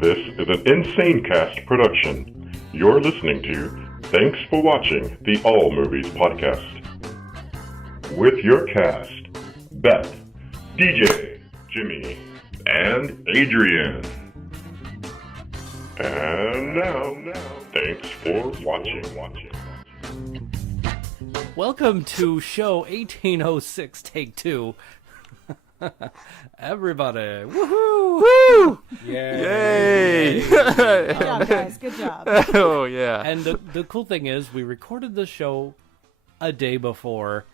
This is an Insane Cast production. You're listening to Thanks for Watching the All Movies Podcast. With your cast, Beth, DJ, Jimmy, and Adrian. And now, thanks for watching. Welcome to show 1806, take 2. Everybody, woohoo! Woo! Yay! Good job, guys. Good job. Oh, yeah. And the cool thing is, we recorded the show a day before,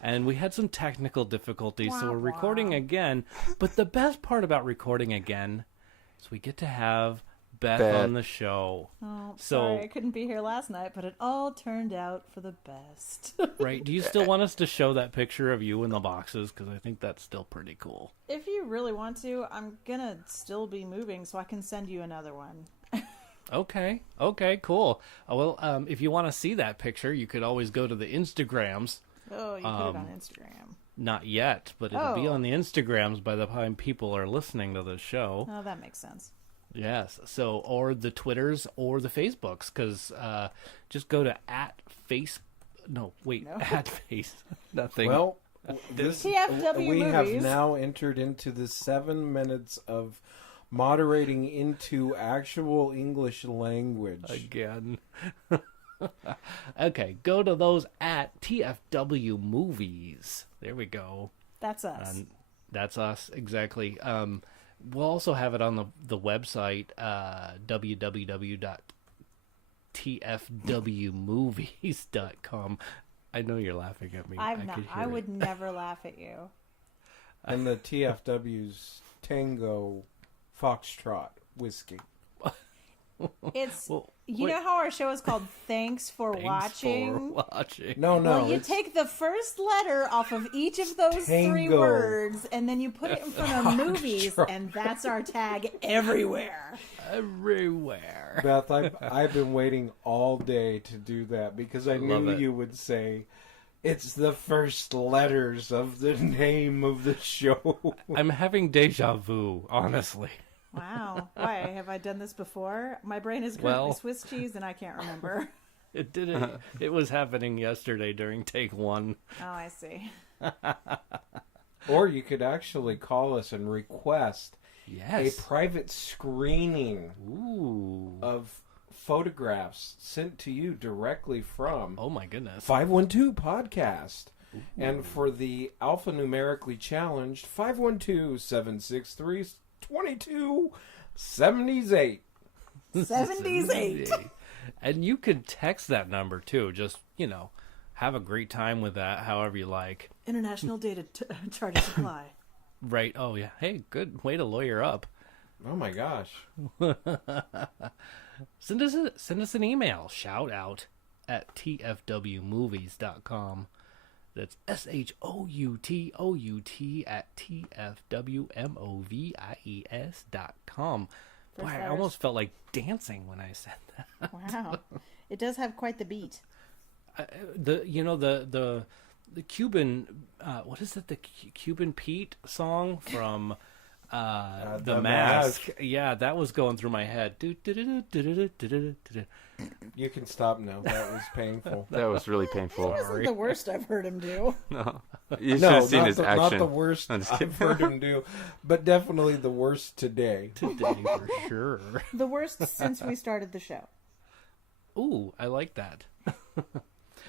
and we had some technical difficulties, so we're recording again. But the best part about recording again is we get to have Beth on the show. Oh, So- sorry, I couldn't be here last night, but it all turned out for the best. Right? Do you still want us to show that picture of you in the boxes? Because I think that's still pretty cool. If you really want to, I'm gonna still be moving, so I can send you another one. Okay, cool. Well, if you want to see that picture, you could always go to the Instagrams. Oh, you put it on Instagram. Not yet, but it'll be Oh. on the Instagrams by the time people are listening to the show. Oh, that makes sense. Yes, so, or the Twitters or the Facebooks, because just go to nothing. Well, this, TFW we have movies. now entered into the 7 minutes of moderating into actual English language. Again. Okay, go to those at TFW Movies. There we go. That's us. And that's us, exactly. We'll also have it on the website, www.tfwmovies.com. I know you're laughing at me. I'm not. could hear I it. would never laugh at you. And the TFW's Tango Foxtrot Whiskey. It's Well, you wait. know how our show is called Thanks for Thanks Watching? for watching. No, Well, you it's take the first letter off of each of those three Tango. words, and then you put it in front of movies, and that's our tag everywhere. Everywhere. Beth, I've been waiting all day to do that because I Love knew it. you would say it's the first letters of the name of the show. I'm having deja vu, honestly. Wow. Why? Have I done this before? My brain is currently Well- Swiss cheese, and I can't remember. It didn't. It was happening yesterday during take 1. Oh, I see. Or you could actually call us and request Yes. a private screening Ooh. of photographs sent to you directly from Oh my goodness. 512 Podcast. And for the alphanumerically challenged, 512-763-2278. 78. And you could text that number too. Just, have a great time with that, however you like. International data charges apply. Right. Oh, yeah. Hey, good way to lawyer up. Oh my gosh. Send us an email. Shout out at tfwmovies.com. That's SHOUTOUT at tfwmovies.com. Boy, First I letters. almost felt like dancing when I said that. Wow. It does have quite the beat. The Cuban what is it, the Cuban Pete song from the The Mask. Mask. Yeah, that was going through my head. You can stop now. That was painful. That was really painful. This isn't the worst I've heard him do. No, you should No, have seen not his the, action. not the worst I'm just I've kidding. heard him do, but definitely the worst today. Today for sure. The worst since we started the show. Ooh, I like that.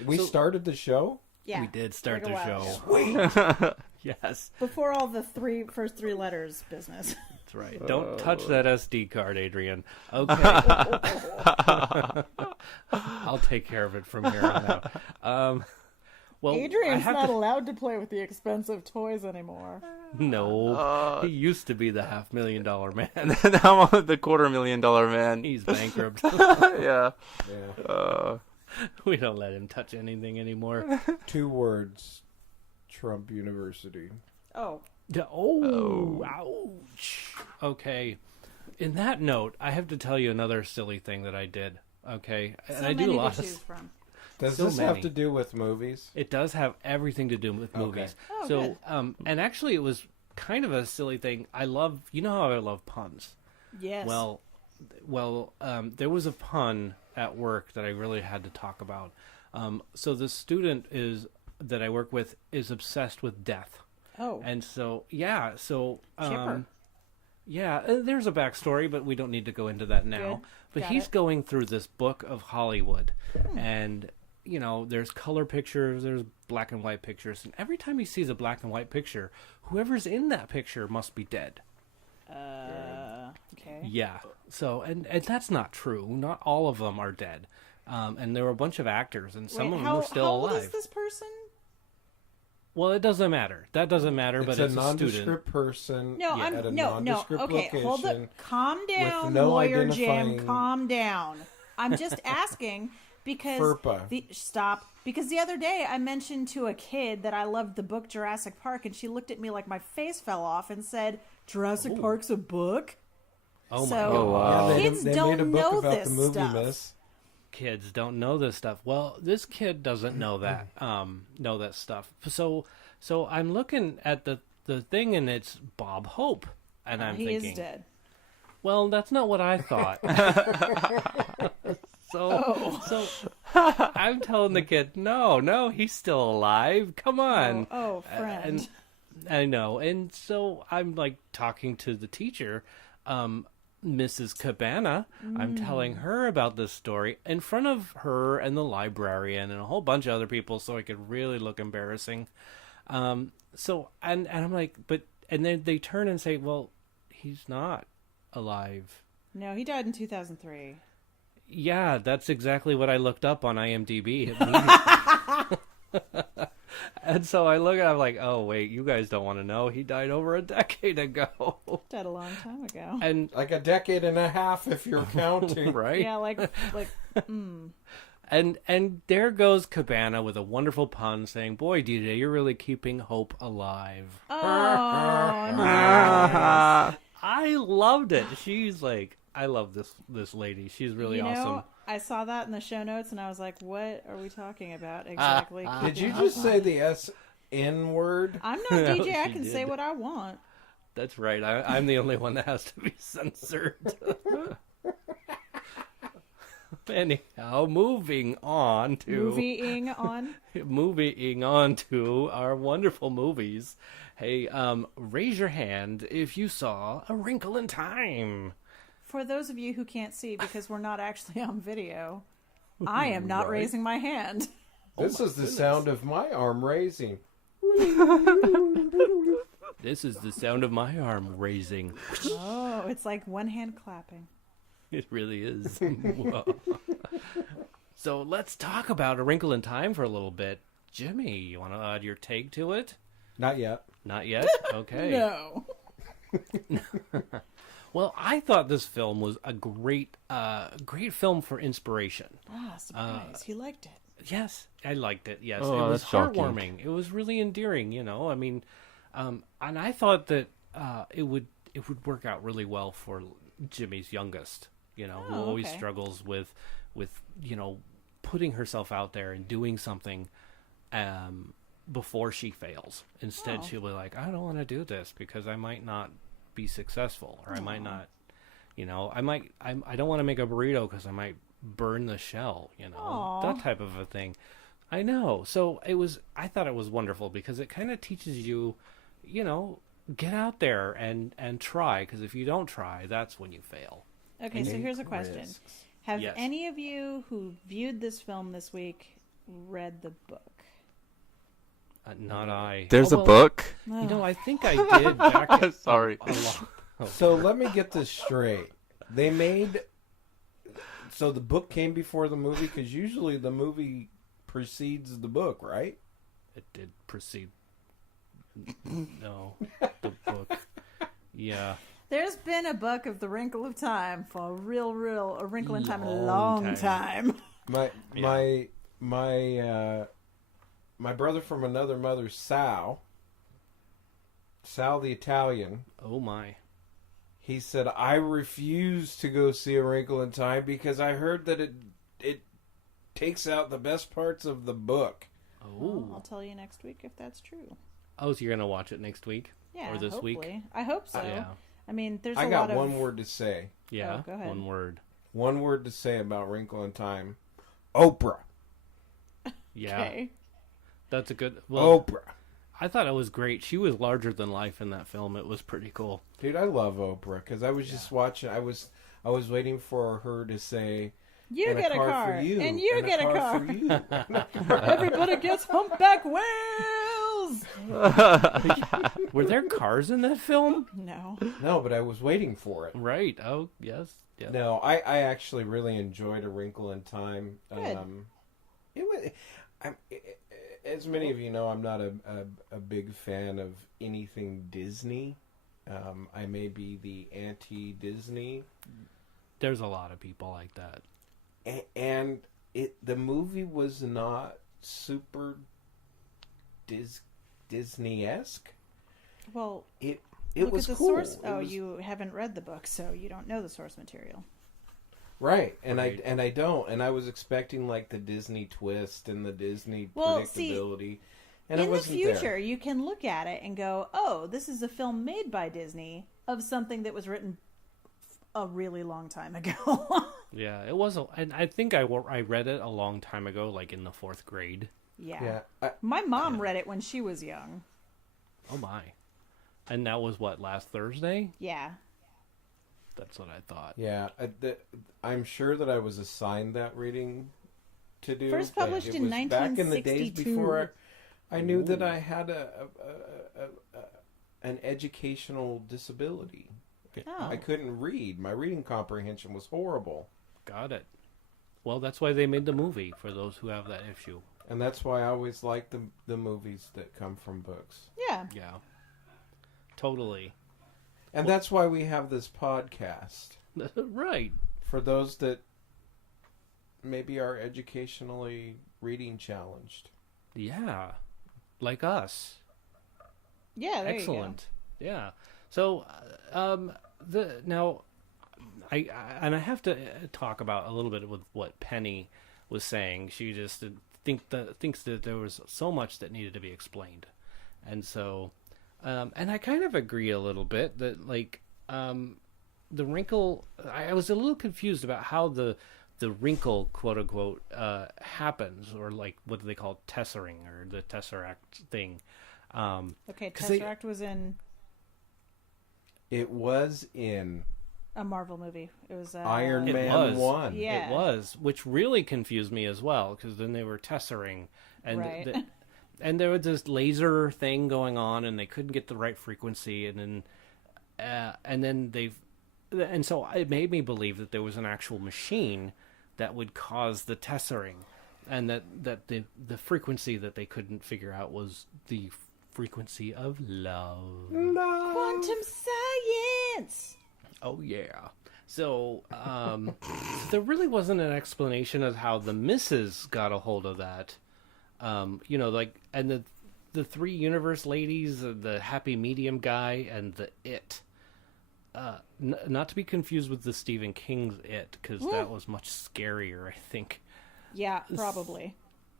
We started the show? Yeah. We did start like a the while show. ago. Yes, Before all the first three letters business. that's right. Don't touch that SD card, Adrian. Okay. I'll take care of it from here on out. Well, I Adrian's have not to... allowed to play with the expensive toys anymore. No, he used to be the $500,000 man. Now I'm the $250,000 man. He's bankrupt. Yeah. Yeah. We don't let him touch anything anymore. 2 words. Trump University. Oh. Ouch. Okay. In that note, I have to tell you another silly thing that I did. Okay, and So I do many a lot to of. choose from. Does So this have many. to do with movies? It does have everything to do with movies. Oh, so, good. and actually, it was kind of a silly thing. You know how I love puns. Yes. Well, there was a pun at work that I really had to talk about. So the student that I work with is obsessed with death. Oh. And so, Chipper. there's a backstory, but we don't need to go into that now. Good. But Got he's it. going through this book of Hollywood, and there's color pictures, there's black and white pictures, and every time he sees a black and white picture, whoever's in that picture must be dead. Okay. Yeah. So, and that's not true. Not all of them are dead. And there were a bunch of actors, and some of them were still how alive. old is this person? Well, it doesn't matter. That doesn't matter, It's but a it's a nondescript student. person. No, at a no. nondescript Okay, hold location. up. Calm down, no Lawyer Jim. identifying- Calm down. I'm just asking because FERPA. stop. Because the other day I mentioned to a kid that I loved the book Jurassic Park, and she looked at me like my face fell off and said, "Jurassic Park's a book." Oh my So- god. Oh, wow. Yeah, Kids they don't made a book know about this the movie, stuff. miss. Kids don't know this stuff. Well, this kid doesn't know that know that stuff. So I'm looking at the thing, and it's Bob Hope, and I'm he thinking, is dead. well, that's not what I thought. Oh. So I'm telling the kid, no, he's still alive. Come on. Oh, friend. And I know. And so I'm like talking to the teacher, Mrs. Cabana. I'm telling her about this story in front of her and the librarian and a whole bunch of other people, so I could really look embarrassing. So and I'm like, and then they turn and say, well, he's not alive. No, he died in 2003. Yeah, that's exactly what I looked up on IMDb. And so I look at it, I'm like, oh, wait, you guys don't want to know. He died over a decade ago. Died a long time ago. And, Like a decade and a half, if you're counting. right? Yeah, like And there goes Cabana with a wonderful pun saying, boy, DJ, you're really keeping hope alive. oh, nice. I loved it. She's like, I love this lady. She's really awesome. I saw that in the show notes, and I was like, "What are we talking about exactly?" Did you just say the S-N word? I'm not DJ. I she can say did. what I want. That's right. I'm the only one that has to be censored. Anyhow, moving on to our wonderful movies. Hey, raise your hand if you saw A Wrinkle in Time. For those of you who can't see, because we're not actually on video, I am not Right. raising my hand. This is the sound of my arm raising. This is the sound of my arm raising. Oh, it's like one hand clapping. It really is. Whoa. So let's talk about A Wrinkle in Time for a little bit. Jimmy, you want to add your take to it? Not yet. Not yet? Okay. No. Well, I thought this film was a great film for inspiration. Ah, surprise. You liked it. Yes, I liked it. Yes, Oh, it was that's shocking. heartwarming. It was really endearing. I mean, and I thought that it would work out really well for Jimmy's youngest. Who always okay. struggles with putting herself out there and doing something before she fails. Instead, Oh. she'll be like, I don't want to do this because I might not be successful, or I might not. I don't want to make a burrito because I might burn the shell. Aw. That type of a thing. I know. So I thought it was wonderful because it kind of teaches you, get out there and try, because if you don't try, that's when you fail. Okay, so here's a question. Risks. Have Yes. any of you who viewed this film this week read the book? Not I. There's Oh, a well, book? I think I did back Sorry. a long. So let me get this straight. They made... So the book came before the movie? Because usually the movie precedes the book, right? It did proceed. No, the book. Yeah. There's been a book of The Wrinkle of Time for a Wrinkle in Time in a Long long time. time. My brother from another mother, Sal the Italian, Oh my. he said, I refuse to go see A Wrinkle in Time because I heard that it takes out the best parts of the book. Oh. I'll tell you next week if that's true. Oh, so you're gonna watch it next week? Yeah, Or this hopefully. week? I hope so. Yeah. I mean, there's I a got lot one of... word to say. Yeah, go ahead. one word. One word to say about Wrinkle in Time. Oprah. Yeah, Okay. that's a good. Well, Oprah. I thought it was great. She was larger than life in that film. It was pretty cool. Dude, I love Oprah because I was just watching. I was waiting for her to say, You "And get a car car, for you, and you get a car. for you." Everybody gets humpback whales. Were there cars in that film? No. No, but I was waiting for it. Right. Oh, yes. Yeah. No, I actually really enjoyed A Wrinkle in Time. Good. It was. As many of you know, I'm not a big fan of anything Disney. I may be the anti-Disney, There's a lot of people like that. and the movie was not super Disney-esque. Well, It look was at the cool. source. It was- You haven't read the book, so you don't know the source material. right, and Right. I don't, and I was expecting like the Disney twist and the Disney Well, see, predictability, and In it the wasn't future, there. you can look at it and go, "Oh, this is a film made by Disney of something that was written a really long time ago." Yeah, it was. And I think I read it a long time ago, like in the 4th grade. Yeah. Yeah, My mom read it when she was young. Oh my! And that was what, last Thursday? Yeah. That's what I thought. yeah. I'm sure that I was assigned that reading to do. First but published it in was back in the days 1962. before I knew that I had an educational disability. Oh. I couldn't read. My reading comprehension was horrible. Got it. Well, that's why they made the movie for those who have that issue. And that's why I always like the movies that come from books. Yeah. Yeah. Totally. And that's why we have this podcast. Right. For those that maybe are educationally reading challenged. Yeah. Like us. Yeah, there Excellent. Yeah. So, now, I have to talk about a little bit with what Penny was saying. She just thinks that there was so much that needed to be explained, and so, and I kind of agree a little bit that like the wrinkle. I was a little confused about how the wrinkle, quote unquote, happens, or like what do they call it, tessering, or the tesseract thing. Okay, 'Cause they- Tesseract was in It was in a Marvel movie. It was Iron It Man was. 1. Yeah. It was, which really confused me as well, because then they were tessering, and Right. and there was this laser thing going on, and they couldn't get the right frequency, and then so it made me believe that there was an actual machine that would cause the tessering, and that the frequency that they couldn't figure out was the frequency of love. Quantum Science. Oh yeah. So there really wasn't an explanation of how the missus got a hold of that. Like, and the 3 universe ladies, the happy medium guy, and the it. Not to be confused with the Stephen King's It, because that was much scarier, I think. Yeah, probably.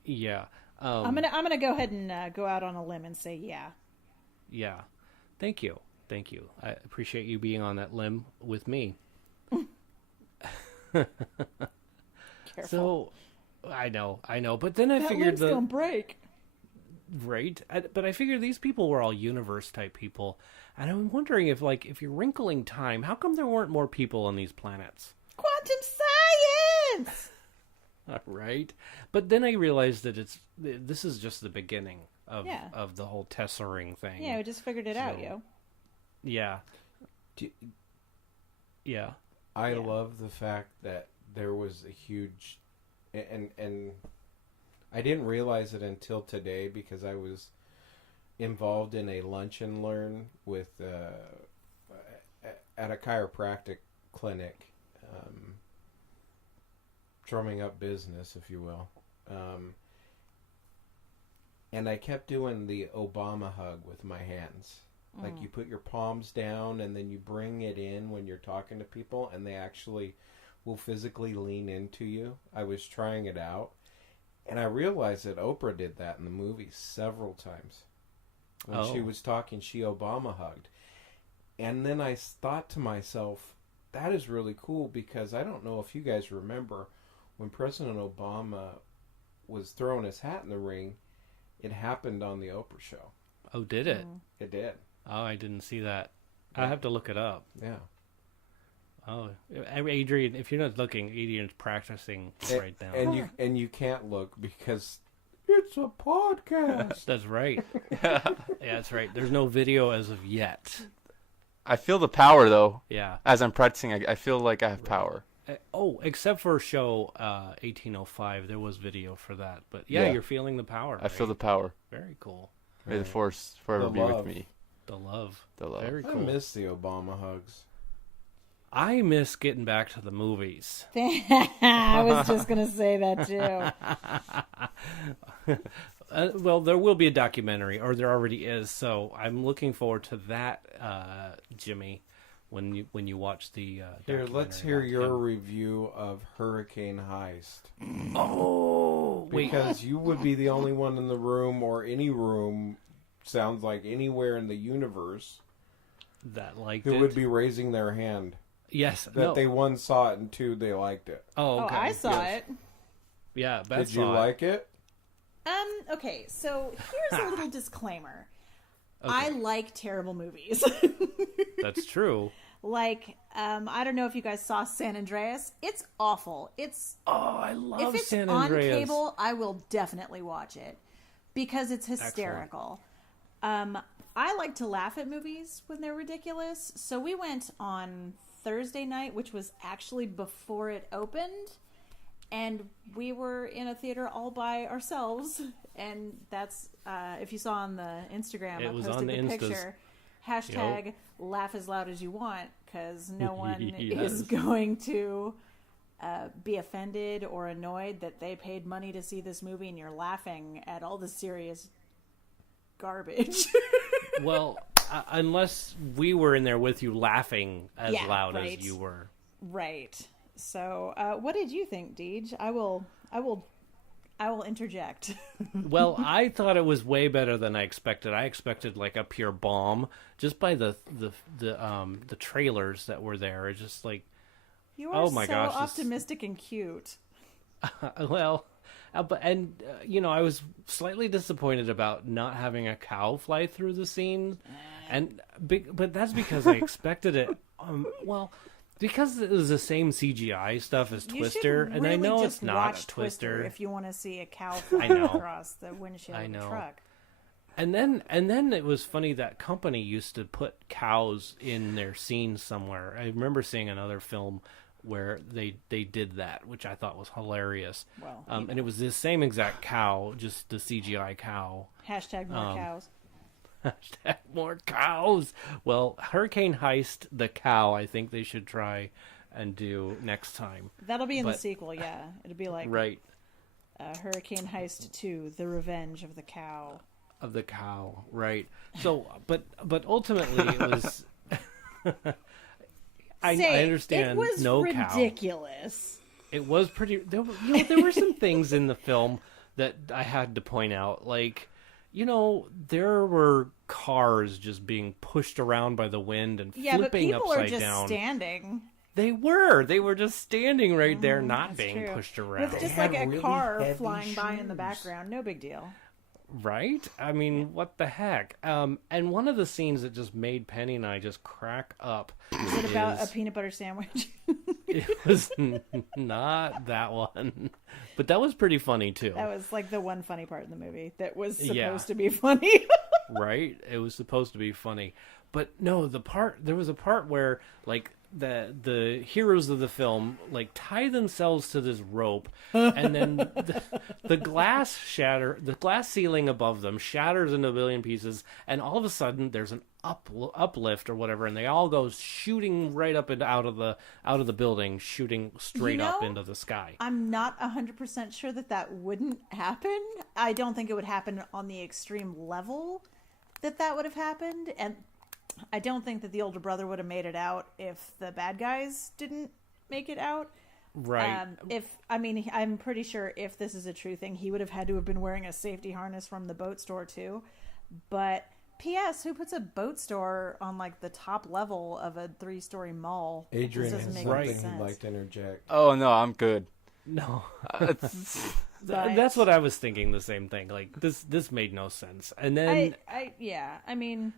Yeah. I'm gonna go ahead and go out on a limb and say yeah. Yeah. Thank you. I appreciate you being on that limb with me. Careful. So, I know. But then I that figured limb's gonna break. Right, but I figured these people were all universe type people, and I'm wondering if you're wrinkling time, how come there weren't more people on these planets? Quantum Science. Right, but then I realized that this is just the beginning of Yeah. of the whole tessering thing. Yeah, we just figured it out, So- yo. Yeah. Do- Yeah. I Yeah. love the fact that there was a huge, and I didn't realize it until today because I was involved in a lunch and learn with at a chiropractic clinic, drumming up business, if you will, and I kept doing the Obama hug with my hands. Like you put your palms down and then you bring it in when you're talking to people and they actually will physically lean into you. I was trying it out and I realized that Oprah did that in the movie several times. When she Oh. was talking, she Obama hugged. And then I thought to myself, that is really cool, because I don't know if you guys remember when President Obama was throwing his hat in the ring, it happened on the Oprah show. Oh, did it? It did. Oh, I didn't see that. I have to look it up. Yeah. Oh, Adrian, if you're not looking, Adrian's practicing right now. And you can't look because it's a podcast. That's right. Yeah, that's right. There's no video as of yet. I feel the power though. Yeah. As I'm practicing, I feel like I have power. Except for show 1805, there was video for that. But yeah, Yeah. you're feeling the power. I feel the power. Very cool. May the force forever The be with love. me. The love. The love. Very I cool. miss the Obama hugs. I miss getting back to the movies. I was just going to say that too. Well, there will be a documentary, or there already is. So I'm looking forward to that, Jimmy, when you watch the Here, let's documentary hear about your him. review of Hurricane Heist. Oh, wait. Because you would be the only one in the room, or any room, sounds like anywhere in the universe, That liked who it. would be raising their hand. Yes. That no. they, one, saw it, and two, they liked it. Oh, Oh, okay. I saw Yes. it. Yeah, Beth Did you saw it. like it? Okay, so here's a little disclaimer. Okay. I like terrible movies. That's true. Like, I don't know if you guys saw San Andreas. It's awful. It's Oh, I love if it's San on Andreas. cable, I will definitely watch it because it's hysterical. I like to laugh at movies when they're ridiculous. So we went on Thursday night, which was actually before it opened, and we were in a theater all by ourselves. And that's if you saw on the Instagram, It I was posted on the the Instas. picture. Hashtag laugh as loud as you want, because no one Yes. is going to be offended or annoyed that they paid money to see this movie and you're laughing at all the serious garbage. Well, unless we were in there with you laughing as Yeah, loud right. as you were. Right. So, what did you think, Deej? I will interject. Well, I thought it was way better than I expected. I expected like a pure bomb just by the trailers that were there. It's just like, You are Oh my so gosh, this- optimistic and cute. well, I was slightly disappointed about not having a cow fly through the scene, but that's because I expected it. Because it was the same CGI stuff as You Twister, should and I really know just it's not watch a Twister. if you want to see a cow I fly know. across the windshield I of a know. truck. And then it was funny that company used to put cows in their scenes somewhere. I remember seeing another film where they did that, which I thought was hilarious. Well, And it was the same exact cow, just the CGI cow. Hashtag more cows. Hashtag more cows. Well, Hurricane Heist, the cow, I think they should try and do next time. That'll be in the but- sequel, yeah. It'll be like Right. Hurricane Heist 2, The Revenge of the Cow. Of the cow, right. So, but ultimately it was... I understand it was no cow. ridiculous. It was pretty. There were some things in the film that I had to point out. Like, there were cars just being pushed around by the wind and Yeah, but flipping people are upside just down. standing. They were just standing right there, not That's being true. pushed around. With just They like had a really car heavy flying by in the shoes. background. No big deal. Right? I mean, what the heck? And one of the scenes that just made Penny and I just crack up. Is it about a peanut butter sandwich? It was not that one, but that was pretty funny too. That was like the one funny part in the movie that was supposed Yeah. to be funny. Right? It was supposed to be funny. But no, there was a part where like the heroes of the film like tie themselves to this rope and then the glass ceiling above them shatters into a billion pieces, and all of a sudden there's an uplift or whatever, and they all go shooting right up and out of the building, shooting straight up into the sky. I'm not 100% sure that wouldn't happen. I don't think it would happen on the extreme level that would have happened, and I don't think that the older brother would have made it out if the bad guys didn't make it out. Right. I'm pretty sure if this is a true thing, he would have had to have been wearing a safety harness from the boat store too. But P.S. Who puts a boat store on like the top level of a 3-story mall? It Adrian just has doesn't make any something he'd sense. like to interject. Oh no, I'm good. No. It's- But That's what I was thinking, the same thing. Like, this made no sense. And then... I mean,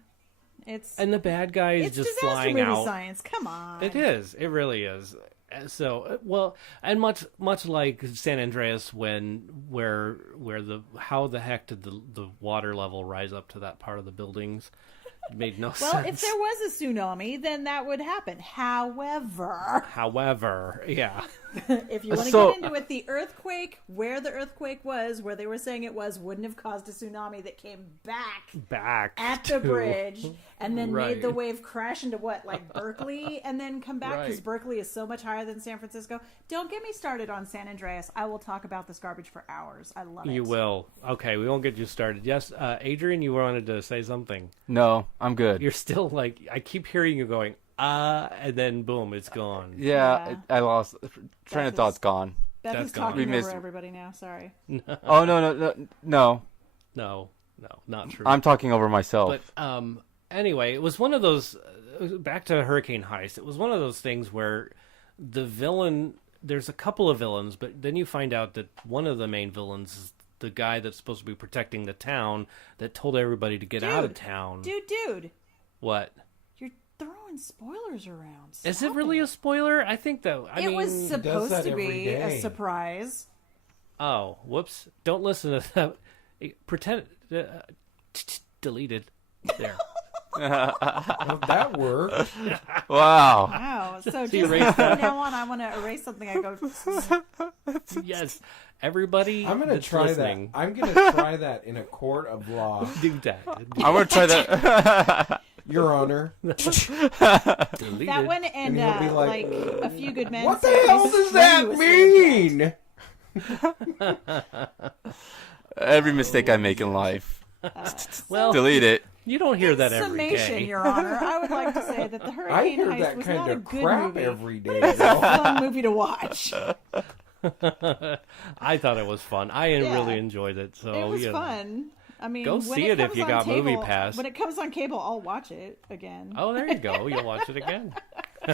it's and the bad guy is it's just disaster flying movie out. science. Come on. It is. It really is. So, well, and much like San Andreas, where how the heck did the water level rise up to that part of the buildings? It made no Well, sense. if there was a tsunami, then that would happen. However, yeah, If you want to So- get into it, the earthquake, where the earthquake was, where they were saying it was, wouldn't have caused a tsunami that came back at the to- bridge and then Right. made the wave crash into what, like Berkeley, and then come back because Right. Berkeley is so much higher than San Francisco. Don't get me started on San Andreas. I will talk about this garbage for hours. I love it. You will. Okay, we won't get you started. Yes, Adrian, you wanted to say something. no, I'm good. You're still like, I keep hearing you going, and then boom, it's gone. Yeah. I lost. Train of That's thought's gone. Beth That's is gone. talking We over missed- everybody now. Sorry. Oh no. No, not true. I'm talking over myself. But anyway, it was one of those. Back to Hurricane Heist. It was one of those things where the villain. There's a couple of villains, but then you find out that one of the main villains is the guy that's supposed to be protecting the town that told everybody to get out of town. Dude, What? you're throwing spoilers around. Is it Stop really a spoiler? I think that. It was does supposed that to every be day. a surprise. Oh, whoops! Don't listen to that. Pretend. Deleted. There. Well, that worked. Wow. Wow. So just erase from now on, I want to erase something. I go, Yes. Everybody. I'm gonna that's try listening, that. I'm gonna try that in a court of law, Do that. I'm gonna try that. Your Honor. Deleted. that one and he'll be like, like, A Few Good Men. What the said hell this does is that mean? mean? Every mistake I make in life, Well, delete it. you don't hear that every Summation, day. Your Honor. I would like to say that the I Hurricane hear Heist that was kind not a of good crap movie. every day. It's a fun movie to watch. I thought it was fun. I Yeah. really enjoyed it. So It was you know. fun. I mean, Go when see it if comes you on got Movie cable- Pass. When it comes on cable, I'll watch it again. Oh, there you go. You'll watch it again.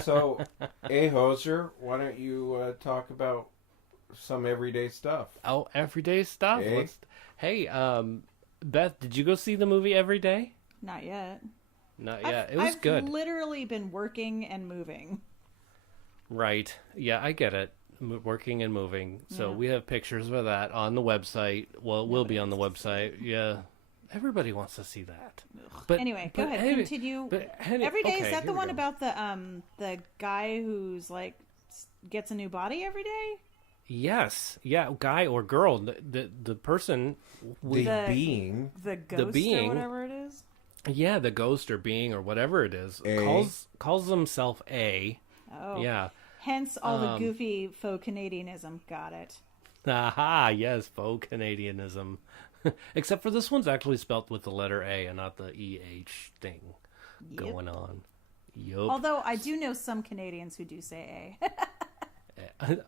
So, Hoser, why don't you talk about some everyday stuff? Oh, everyday stuff. Eh? Hey, Beth, did you go see the movie Every Day? Not yet. Not yet. It was I've good. literally been working and moving. Right. Yeah, I get it. Working and moving. So Yeah. we have pictures of that on the website. Well, it will be on the website. Yeah. Everybody wants to see that. But Anyway, go ahead. anyway- Continue. but Every day, okay, is that the here we one go. about the guy who's like gets a new body every day? Yes. Yeah, guy or girl. The person. The The- being. The ghost being- or whatever it is. Yeah, the ghost or being or whatever it is A. calls himself A. Oh, Yeah. Hence all the goofy faux Canadianism. Got it. Aha, yes, faux Canadianism. Except for this one's actually spelt with the letter A and not the EH thing going on. Yup. Although I do know some Canadians who do say A.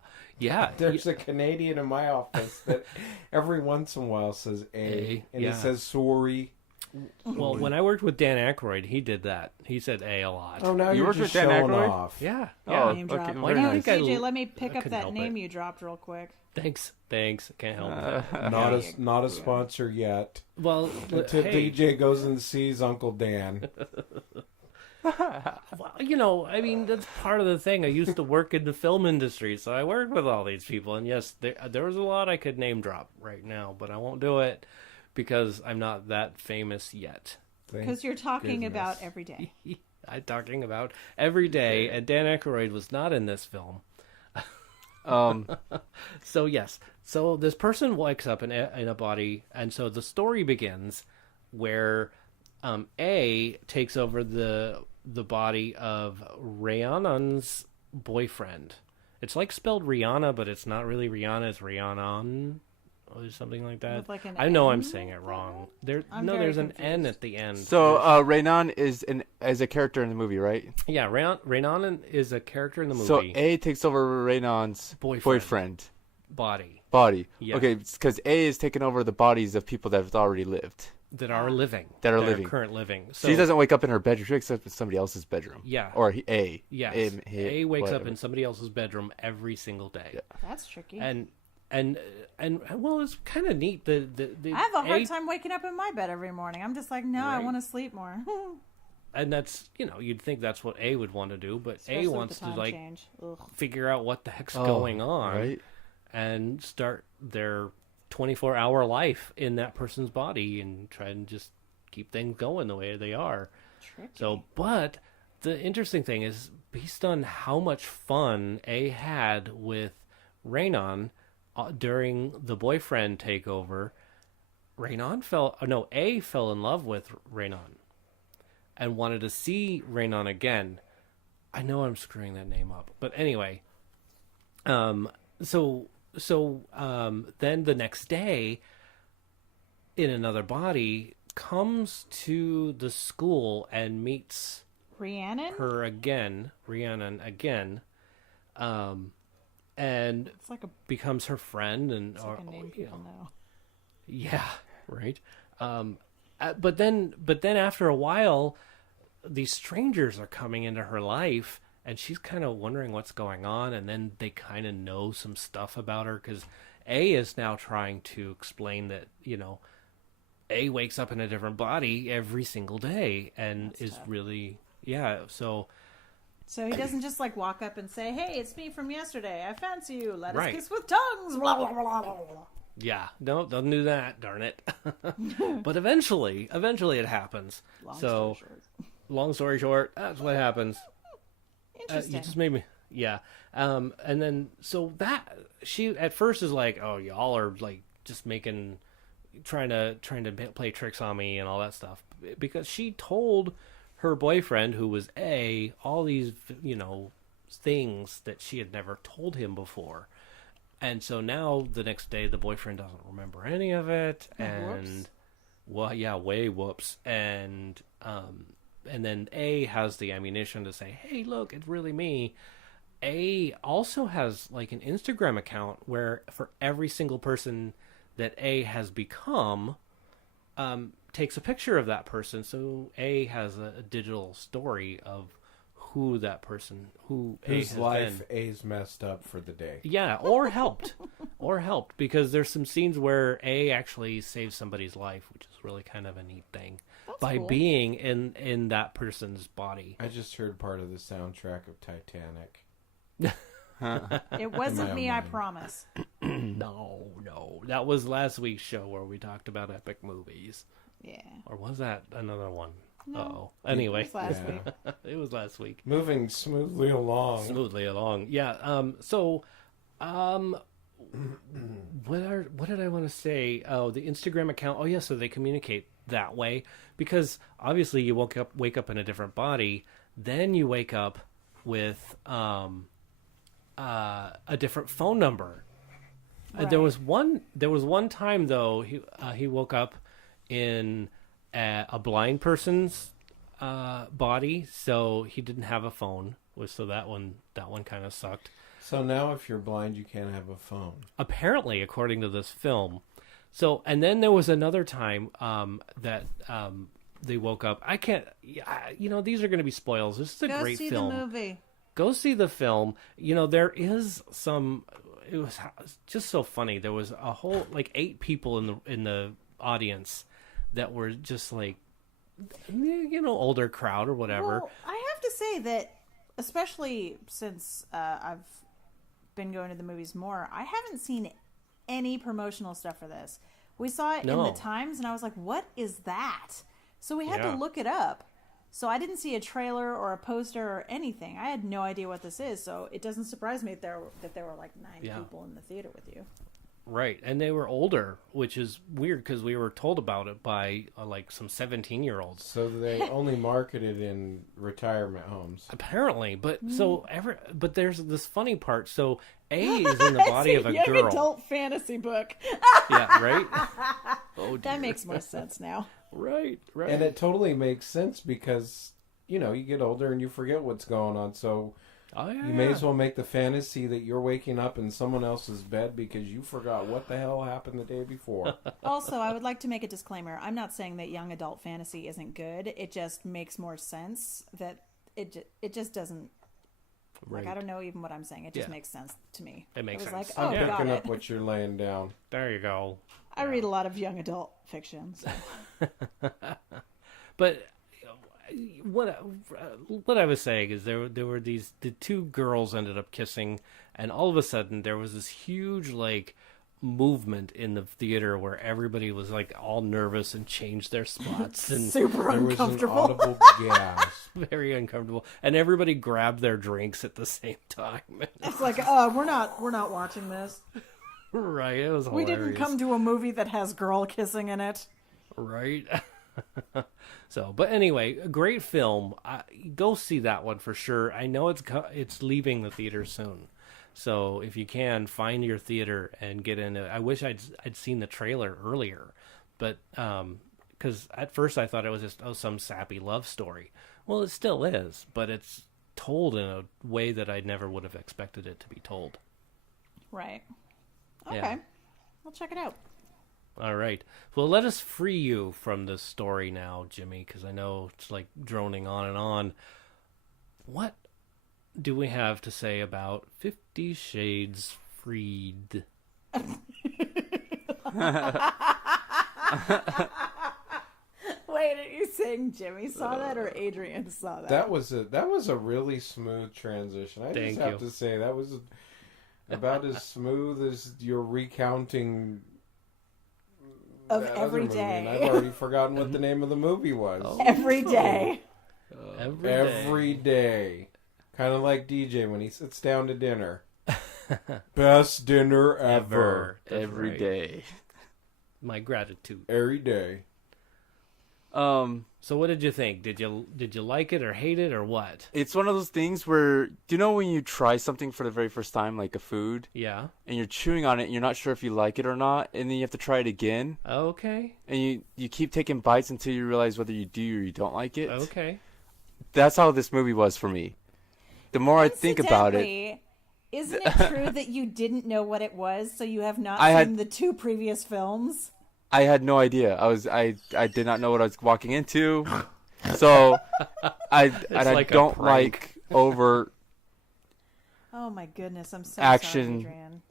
Yeah. There's a Canadian in my office that every once in a while says A, and yeah. he says sorry. Well, when I worked with Dan Aykroyd, he did that. He said A a lot. Oh, now You you're worked just with Dan showing Aykroyd? off. Yeah. Oh, Yeah. Name drop. okay, Why do very you nice. think I CJ, let me I pick up couldn't that help name it. you dropped real quick. Thanks. Can't help it. Not a sponsor yet. Well, Until hey, DJ goes and sees Uncle Dan. well, you know, I mean, that's part of the thing. I used to work in the film industry, so I worked with all these people. And yes, there was a lot I could name drop right now, but I won't do it because I'm not that famous yet. Because you're talking goodness. about every day. I'm talking about Every Day, and Dan Aykroyd was not in this film. So yes, so this person wakes up in a body, and so the story begins where A takes over the body of Rhiannon's boyfriend. It's like spelled Rihanna, but it's not really Rihanna. It's Rhiannon or something like that. With like an I know N I'm saying it wrong. I'm very There's an N confused. at the end. So Raynon is a character in the movie, right? Yeah, Rhiannon is a character in the movie. So A takes over Raynon's Body. body. Yeah. Okay, because A is taking over the bodies of people that have already lived. that are living. That are living. Current living. So She doesn't wake up in her bedroom. She wakes up in somebody else's bedroom. Yeah. Or A. Yes. A wakes up whatever. in somebody else's bedroom every single day. Yeah. That's tricky. And well, it's kind of neat. The I have a hard time waking up in my bed every morning. I'm just like, no, I Right. want to sleep more. And that's, you'd think that's what A would want to do, but Especially A with wants the to time like change. Ugh. figure out what the heck's Oh, going on, right? and start their 24-hour life in that person's body and try and just keep things going the way they are. Tricky. So, but the interesting thing is, based on how much fun A had with Raynon during the boyfriend takeover, A fell in love with Raynon and wanted to see Raynon again. I know I'm screwing that name up, but anyway, so then the next day, in another body, comes to the school and meets Rhiannon? her again, Rhiannon again, and It's like a, becomes her friend, and it's like a name people know. yeah, right. But then after a while, these strangers are coming into her life, and she's kind of wondering what's going on. And then they kind of know some stuff about her because A is now trying to explain that A wakes up in a different body every single day and That's is tough. really So So he doesn't just like walk up and say, "Hey, it's me from yesterday. I fancy you. Let Right. us kiss with tongues." Blah, blah, blah, blah, blah. yeah, no, doesn't do that. Darn it! But eventually it happens. Long So story short. long story short, that's what happens. Interesting. You just made me, yeah. And then so that she at first is like, "Oh, y'all are like just trying to play tricks on me and all that stuff," because she told her boyfriend, who was A, all these things that she had never told him before, and so now the next day the boyfriend doesn't remember any of it, and whoops, and then A has the ammunition to say, "Hey, look, it's really me." A also has like an Instagram account where for every single person that A has become, takes a picture of that person. So A has a digital story of who that person, who A Whose has life been. A's messed up for the day. Yeah, or helped. Because there's some scenes where A actually saves somebody's life, which is really kind of a neat thing. That's by cool. being in that person's body. I just heard part of the soundtrack of Titanic. It wasn't own me, I mind. promise. No. That was last week's show where we talked about epic movies. Yeah. Or was that another one? No. Uh-oh. Anyway, It was last Yeah. week. it was last week. Moving smoothly along. Smoothly along. Yeah. What did I want to say? Oh, the Instagram account. Oh, yeah. So they communicate that way because obviously you wake up in a different body. Then you wake up with a different phone number. Right. There was one time though he woke up in a blind person's body, so he didn't have a phone. So that one kind of sucked. So now if you're blind, you can't have a phone. Apparently, according to this film. So, and then there was another time that they woke up. I can't, these are going to be spoils. This is a Go great see film. the movie. Go see the film. There is some. It was just so funny. There was a whole 8 people in the audience that were just like, older crowd or whatever. Well, I have to say that, especially since I've been going to the movies more, I haven't seen any promotional stuff for this. We saw it in No. the Times, and I was like, what is that? So we had Yeah. to look it up. So I didn't see a trailer or a poster or anything. I had no idea what this is, so it doesn't surprise me that there were like 9 Yeah. people in the theater with you. Right, and they were older, which is weird because we were told about it by some 17-year-olds. So they only market it in retirement homes. Apparently, but but there's this funny part. So A Mm. is in the body of a Young girl. adult fantasy book. Yeah, right. Oh, That dear. makes more sense now. Right. And it totally makes sense because, you get older and you forget what's going on. So Oh yeah. You may as well make the fantasy that you're waking up in someone else's bed because you forgot what the hell happened the day before. Also, I would like to make a disclaimer. I'm not saying that young adult fantasy isn't good. It just makes more sense that it just doesn't. Right. Like, I don't know even what I'm saying. It just Yeah. makes sense to me. It makes was sense. like, oh, I'm got picking it. up what you're laying down. There you go. I read a lot of young adult fiction. So. But what I was saying is there were the two girls ended up kissing, and all of a sudden there was this huge like movement in the theater where everybody was like all nervous and changed their spots and Super There was an uncomfortable. audible gasp. very uncomfortable, and everybody grabbed their drinks at the same time. It's like, we're not watching this. Right, it was We hilarious. didn't come to a movie that has girl kissing in it. Right. So, but anyway, a great film. Go see that one for sure. I know it's leaving the theater soon, so if you can find your theater and get in it. I wish I'd seen the trailer earlier, but because at first I thought it was just some sappy love story. Well, it still is, but it's told in a way that I never would have expected it to be told. Right. Okay. Yeah. We'll check it out. All right. Well, let us free you from this story now, Jimmy, because I know it's like droning on and on. What do we have to say about 50 Shades Freed? Wait, are you saying Jimmy saw that or Adrian saw that? That was a really smooth transition. I Thank just have you. to say that was about as smooth as your recounting Of that other every movie, and day. I've already forgotten what the name of the movie was. Every day. Every Day. Kind of like DJ when he sits down to dinner. Best dinner ever. That's Every right. day. My gratitude. Every day. So what did you think? Did you like it or hate it or what? It's one of those things where, do you know when you try something for the very first time, like a food, Yeah. and you're chewing on it and you're not sure if you like it or not, and then you have to try it again, Okay. and you keep taking bites until you realize whether you do or you don't like it? Okay. That's how this movie was for me. The more I think about it, Incidentally, isn't it true that you didn't know what it was, so you have not I seen had- the two previous films? I had no idea. I did not know what I was walking into. So I like a don't prank. like over Oh my goodness, I'm so Action. sorry, Adrian.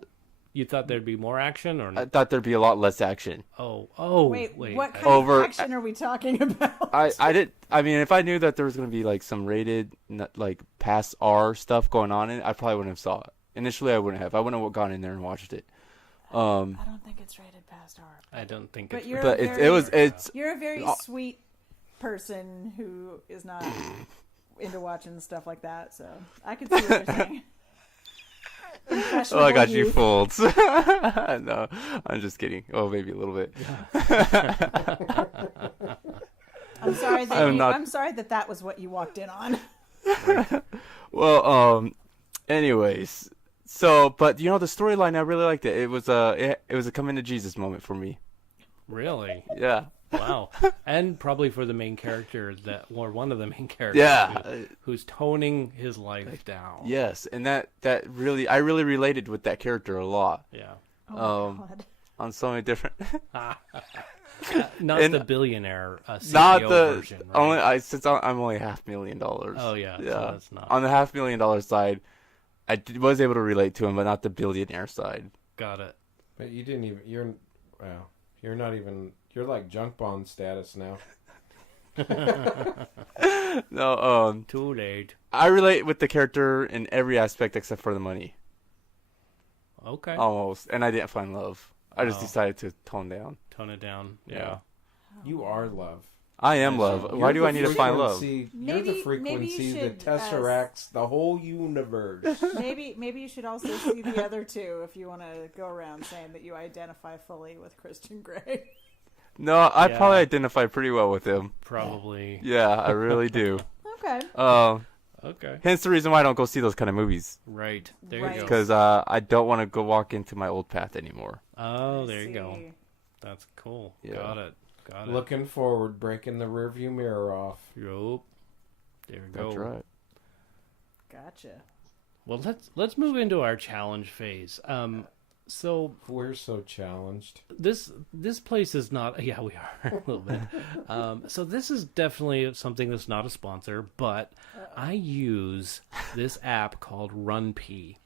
You thought there'd be more action or I not? thought there'd be a lot less action. Oh, Wait, wait. what kind Over- of action are we talking about? I mean, if I knew that there was going to be like some rated like past R stuff going on in it, I probably wouldn't have saw it. Initially I wouldn't have. I wouldn't have gone in there and watched it. I don't think it's rated past R. I don't think But it's you're But a it very- was it's You're a very sweet person who is not into watching stuff like that, so I can see what you're saying. Oh, I got you Youth. fooled. No, I'm just kidding. Oh, maybe a little bit. I'm sorry that I'm not- I'm sorry that was what you walked in on. Well, anyways, so but you know the storyline, I really liked it. It was a coming to Jesus moment for me. really. Yeah. Wow. And probably for the main character or one of the main characters. Yeah. Who's toning his life down. Yes, and that really I really related with that character a lot. Yeah. Oh my God. On so many different Not And- the billionaire CEO not the version, right? I'm only $500,000. Oh, yeah, so Yeah. that's not- On the $500,000 side, was able to relate to him, but not the billionaire side. Got it. But you didn't even. You're not even. You're like junk bond status now. No, Too late. I relate with the character in every aspect except for the money. Okay. Almost. And I didn't find love. I just Oh. decided to tone down. Tone it down. Yeah. Yeah. You are love. I am love. You're Why do the I need to find love? frequency- You're Maybe- the maybe frequency you that should, tesseracts the whole universe. Maybe you should also see the other two if you want to go around saying that you identify fully with Christian Grey. No, I Yeah. probably identify pretty well with him. Probably. Yeah, I really do. Okay. Okay. Hence the reason why I don't go see those kind of movies. Right. There Right. you go. Because I don't want to go walk into my old path anymore. Oh, there you go. See. That's cool. Yeah. Got it. Got it. Looking forward, breaking the rearview mirror off. Yup. There you go. That's right. Gotcha. Well, let's move into our challenge phase. So We're so challenged. this place is not. Yeah, we are a little bit. So this is definitely something that's not a sponsor, but I use this app called RunPee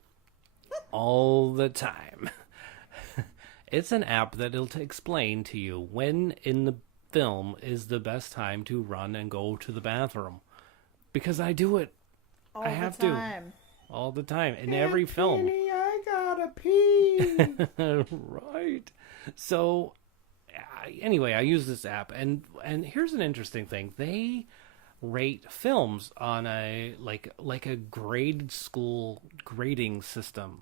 all the time. It's an app that it'll explain to you when in the film is the best time to run and go to the bathroom, because I do it All I have the to. time. all the time in every film. Penny, I gotta pee. Right. So anyway, I use this app, and here's an interesting thing. They rate films on a like a grade school grading system.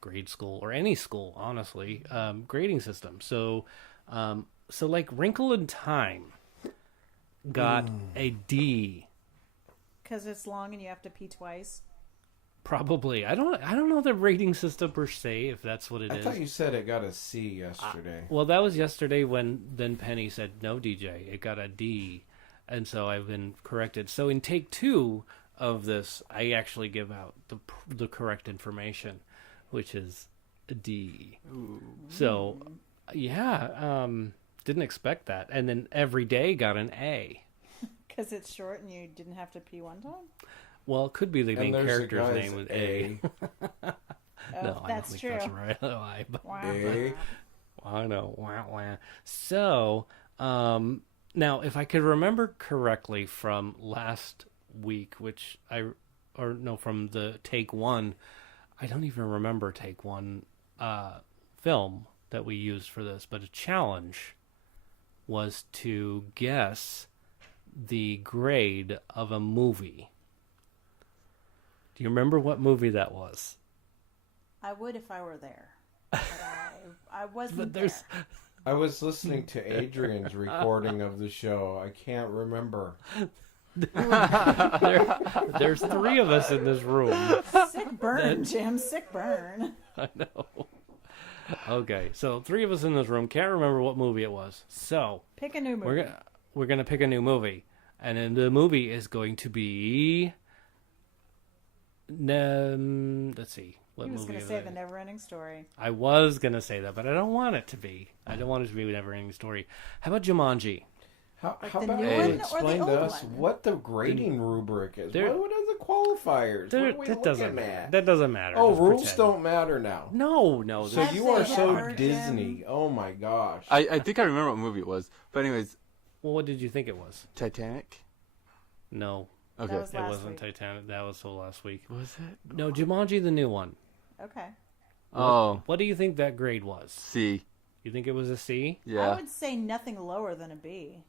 Grade school or any school, honestly, grading system. So like Wrinkle in Time got a D. Because it's long and you have to pee twice. Probably. I don't know the rating system per se, if that's what it I is. thought you said it got a C yesterday. Well, that was yesterday when then Penny said, no, DJ, it got a D. And so I've been corrected. So in take 2 of this, I actually give out the correct information, which is a D. Ooh. So, yeah, didn't expect that. And then Every Day got an A. Because it's short and you didn't have to pee one time? Well, it could be the main And there's a character's guy's name was A. Oh, No, I don't that's think true. that's right. Why? But Wow. A. I know. Wah, wah. So, now, if I could remember correctly from last week, from the take 1, I don't even remember take 1 film that we used for this, but a challenge was to guess the grade of a movie. Do you remember what movie that was? I would if I were there. But I wasn't But there's there. I was listening to Adrian's recording of the show. I can't remember. there's 3 of us in this room. Sick burn, Jim. Sick burn. I know. Okay, so 3 of us in this room can't remember what movie it was. So Pick a new movie. we're gonna pick a new movie, and then the movie is going to be. Let's see. What He was movie going to is say it? The Never-Ending Story. I was gonna say that, but I don't want it to be. I don't want it to be a never-ending story. How about Jumanji? How Like about the you new one or the explain to old us one? what the grading rubric is? There- What are the qualifiers? What are we That doesn't looking matter. at? That doesn't matter. Oh, Just rules pretend. don't matter now. No. So Have you they are so ever, Disney. Oh my gosh. I think I remember what movie it was. But anyways, Well, what did you think it was? Titanic. No, Okay. was it last wasn't week. Titanic. That was so last week. Was it? No, Jumanji, the new one. Okay. Oh, What do you think that grade was? C. You think it was a C? I Yeah. would say nothing lower than a B.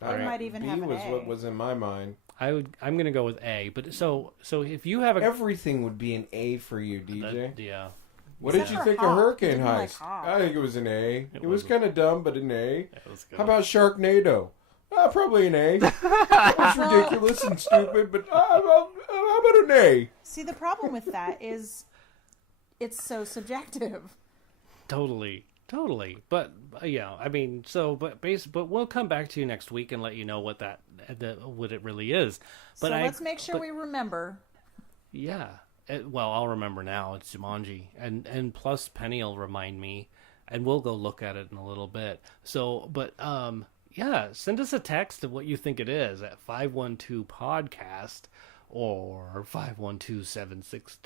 All It right. might even B have an was A. what was in my mind. I'm gonna go with A. But so if you have a Everything would be an A for you, DJ. yeah, What Except did you for think Hawk. of Hurricane Didn't like Heist? Hawk. I think it was an A. It was wasn't. kind of dumb, but an A. that was good. How about Sharknado? Probably an A. It was ridiculous and stupid, but how about an A? See, the problem with that is it's so subjective. Totally. But yeah, I mean, but we'll come back to you next week and let you know what what it really is. But So let's make sure we remember. Yeah. Well, I'll remember now. It's Jumanji, and plus Penny will remind me, and we'll go look at it in a little bit. So, but yeah, send us a text of what you think it is at 512 podcast or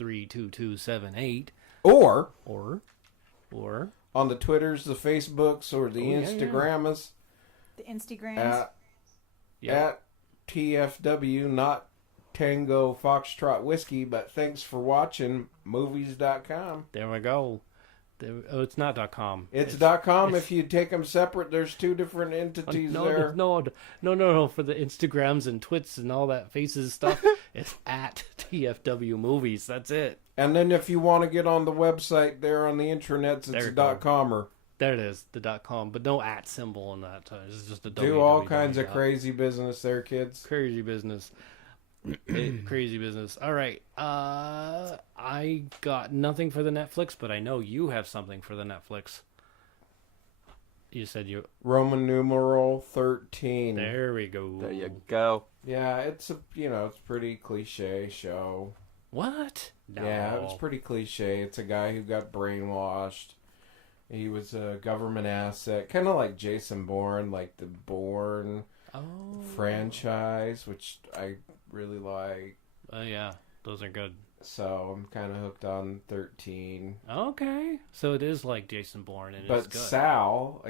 512-763-2278 Or or on the Twitters, the Facebooks, or the yeah. Instagrammers The Instagrams. at TFW, not Tango Foxtrot Whiskey, but thanks for watching movies.com. there we go. It's not .com. It's .com. If you take them separate, there's 2 different entities there. No. For the Instagrams and Twits and all that faces stuff, it's at TFW Movies. That's it. And then if you want to get on the website there on the intranets, There it's you go. .comer. There it is, the .com, but no at symbol on that. It's just a Do all www. kinds of crazy business there, kids. crazy business. Crazy business. All right. I got nothing for the Netflix, but I know you have something for the Netflix. You said you. Roman numeral 13. There we go. There you go. Yeah, it's a pretty cliche show. What? No. Yeah, it was pretty cliche. It's a guy who got brainwashed. He was a government asset, kind of like Jason Bourne, like the Bourne franchise, which I really like. Oh, yeah. Those are good. So I'm kind of hooked on 13. Okay. So it is like Jason Bourne, and But it's good. Sal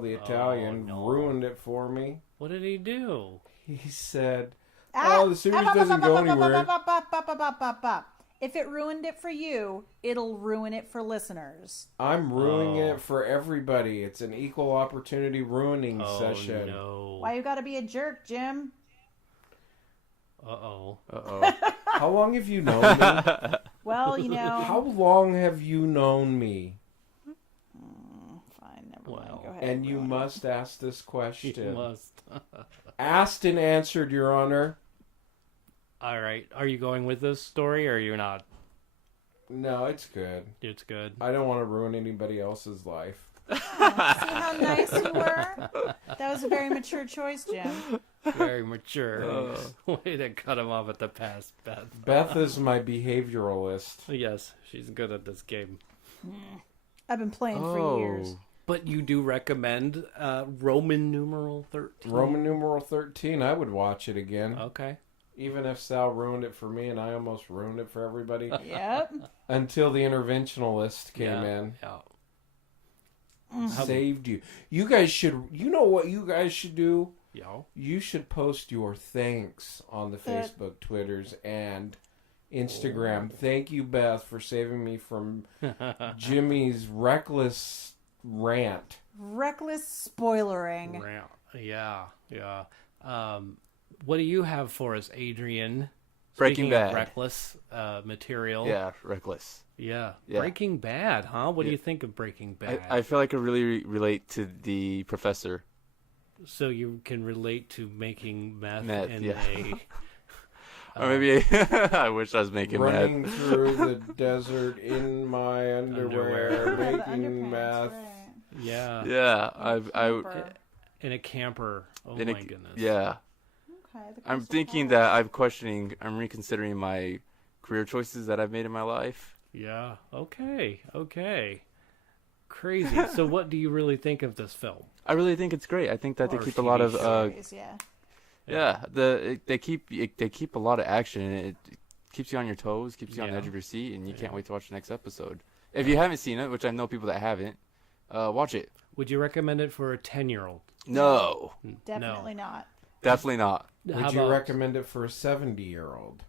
the Italian, no. ruined it for me. What did he do? He said, "Oh, the series doesn't go anywhere." If it ruined it for you, it'll ruin it for listeners. I'm ruining it for everybody. It's an equal opportunity ruining session. No. Why you gotta be a jerk, Jim? Uh-oh. How long have you known me? Well, you know. How long have you known me? Fine, never mind. Well, Go ahead. And you must ask this You question. must. Asked and answered, Your Honor. All right. Are you going with this story, or are you not? No, it's good. It's good. I don't want to ruin anybody else's life. See how nice you were? That was a very mature choice, Jim. Very mature. Way to cut him off at the pass, Beth. Beth is my behavioralist. Yes, she's good at this game. I've been playing for years. But you do recommend Roman numeral 13? Roman numeral 13, I would watch it again. Okay. Even if Sal ruined it for me and I almost ruined it for everybody. Yep. Until the interventionalist came in. Yeah. Saved you. You guys should, you know what you guys should do? Yeah. You should post your thanks on the Facebook, Twitters, and Instagram. Thank you, Beth, for saving me from Jimmy's reckless rant. Reckless spoilering. Yeah. Yeah. What do you have for us, Adrian? Breaking Speaking of Bad. Reckless material. Yeah, reckless. Yeah. Yeah. Breaking Bad, huh? What do you think of Breaking Bad? I feel like I really relate to the professor. So you can relate to making meth in yeah. a... Or maybe I wish I was making Running meth. through the desert in my underwear, The making underpants, meth. right. Yeah. Yeah, Camper. In a camper. Oh, in a- my goodness. Yeah, Okay, the I'm crystal thinking ball. that I'm reconsidering my career choices that I've made in my life. Yeah. Okay. Crazy. So what do you really think of this film? I really think it's great. I think that they Or keep a lot TV of Series, yeah. they keep a lot of action. And it keeps you on your toes, keeps you on the Yeah. edge of your seat, and you can't wait to watch the next episode. If you haven't seen it, which I know people that haven't, watch it. Would you recommend it for a 10-year-old? No, Definitely not. definitely not. Would you recommend it for a 70-year-old?